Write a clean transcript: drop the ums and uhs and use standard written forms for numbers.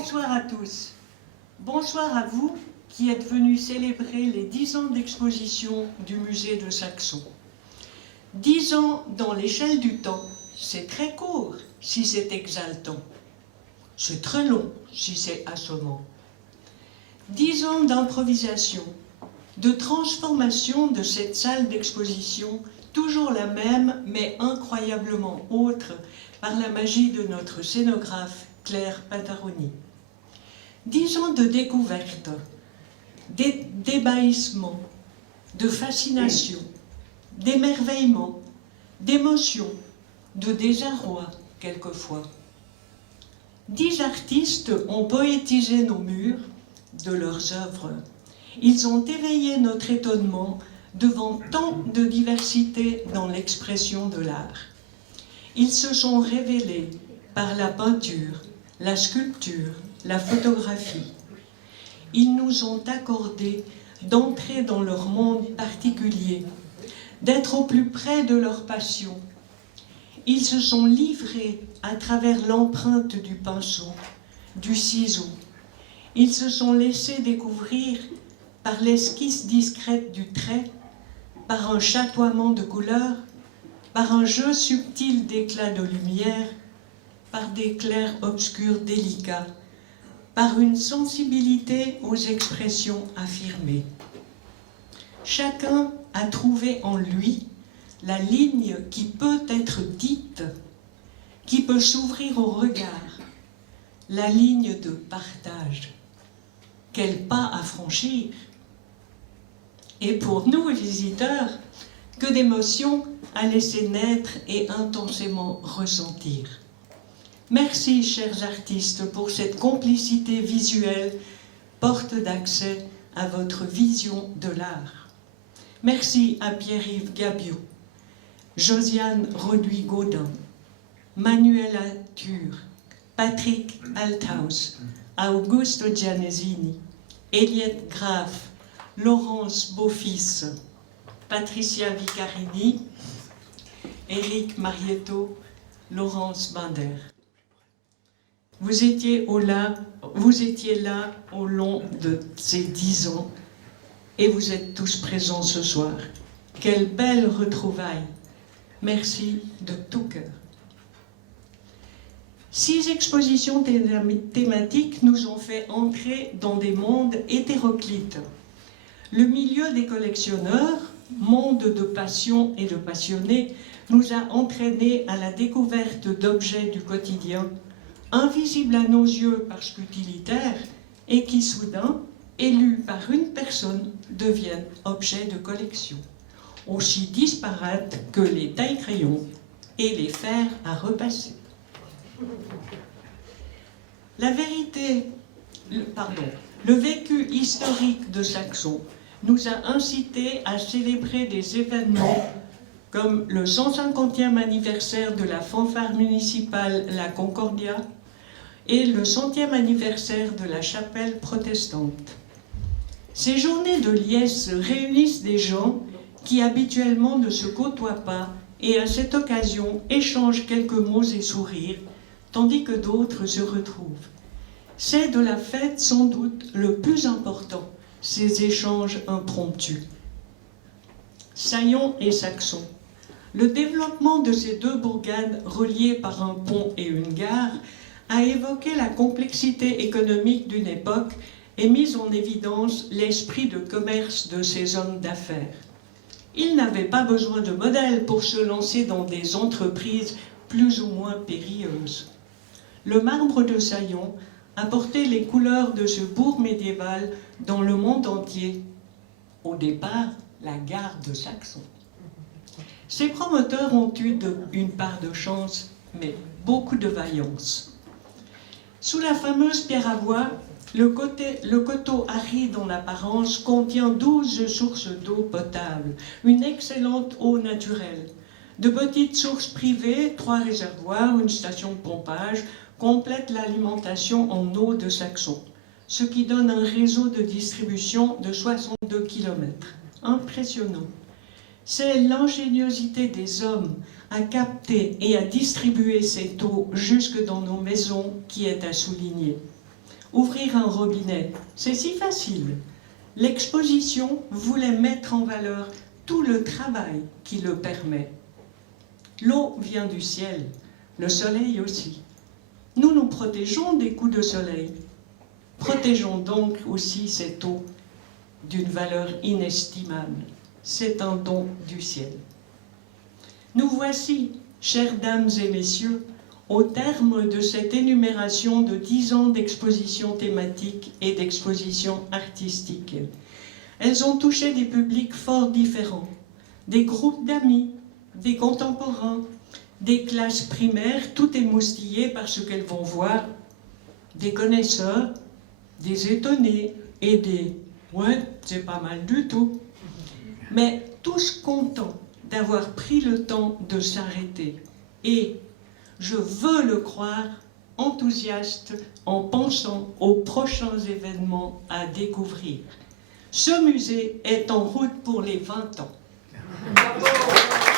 Bonsoir à tous. Bonsoir à vous qui êtes venus célébrer les 10 ans d'exposition du musée de Saxon. 10 ans dans l'échelle du temps, c'est très court si c'est exaltant. C'est très long si c'est assommant. 10 ans d'improvisation, de transformation de cette salle d'exposition, toujours la même mais incroyablement autre, par la magie de notre scénographe Claire Pataroni. 10 ans de découverte, d'ébahissement, de fascination, d'émerveillement, d'émotion, de désarroi quelquefois. 10 artistes ont poétisé nos murs de leurs œuvres. Ils ont éveillé notre étonnement devant tant de diversité dans l'expression de l'art. Ils se sont révélés par la peinture, la sculpture, la photographie. Ils nous ont accordé d'entrer dans leur monde particulier, d'être au plus près de leur passion. Ils se sont livrés à travers l'empreinte du pinceau, du ciseau. Ils se sont laissés découvrir par l'esquisse discrète du trait, par un chatoiement de couleurs, par un jeu subtil d'éclats de lumière, par des clairs obscurs délicats, par une sensibilité aux expressions affirmées. Chacun a trouvé en lui la ligne qui peut être dite, qui peut s'ouvrir au regard, la ligne de partage. Quel pas à franchir! Et pour nous, visiteurs, que d'émotions à laisser naître et intensément ressentir. Merci, chers artistes, pour cette complicité visuelle, porte d'accès à votre vision de l'art. Merci à Pierre-Yves Gabiot, Josiane Roduit-Gaudin, Manuela Thur, Patrick Althaus, Augusto Gianesini, Eliette Graff, Laurence Beaufils, Patricia Vicarini, Éric Marietto, Laurence Binder. Vous étiez là au long de ces 10 ans et vous êtes tous présents ce soir. Quelle belle retrouvaille! Merci de tout cœur. 6 expositions thématiques nous ont fait entrer dans des mondes hétéroclites. Le milieu des collectionneurs, monde de passion et de passionnés, nous a entraînés à la découverte d'objets du quotidien, invisibles à nos yeux parce qu'utilitaires, et qui soudain, élus par une personne, deviennent objets de collection, aussi disparates que les tailles-crayons et les fers à repasser. Le vécu historique de Saxon nous a incités à célébrer des événements comme le 150e anniversaire de la fanfare municipale La Concordia et le 100e anniversaire de la chapelle protestante. Ces journées de liesse réunissent des gens qui habituellement ne se côtoient pas et à cette occasion échangent quelques mots et sourires, tandis que d'autres se retrouvent. C'est de la fête sans doute le plus important, ces échanges impromptus. Saillon et Saxon. Le développement de ces deux bourgades reliées par un pont et une gare a évoqué la complexité économique d'une époque et mis en évidence l'esprit de commerce de ces hommes d'affaires. Ils n'avaient pas besoin de modèles pour se lancer dans des entreprises plus ou moins périlleuses. Le marbre de Saillon a porté les couleurs de ce bourg médiéval dans le monde entier. Au départ, la gare de Saxon. Ces promoteurs ont eu une part de chance, mais beaucoup de vaillance. Sous la fameuse pierre à voie, le coteau aride en apparence contient 12 sources d'eau potable, une excellente eau naturelle. De petites sources privées, 3 réservoirs, une station de pompage, complètent l'alimentation en eau de Saxon, ce qui donne un réseau de distribution de 62 km. Impressionnant. C'est l'ingéniosité des hommes à capter et à distribuer cette eau jusque dans nos maisons qui est à souligner. Ouvrir un robinet, c'est si facile. L'exposition voulait mettre en valeur tout le travail qui le permet. L'eau vient du ciel, le soleil aussi. Nous nous protégeons des coups de soleil. Protégeons donc aussi cette eau d'une valeur inestimable. C'est un don du ciel. Nous voici, chères dames et messieurs, au terme de cette énumération de 10 ans d'exposition thématique et d'exposition artistique. Elles ont touché des publics fort différents, des groupes d'amis, des contemporains, des classes primaires tout émoustillées par ce qu'elles vont voir, des connaisseurs, des étonnés et des « ouais, c'est pas mal du tout », mais tous contents d'avoir pris le temps de s'arrêter et, je veux le croire, enthousiastes en pensant aux prochains événements à découvrir. Ce musée est en route pour les 20 ans. Bravo.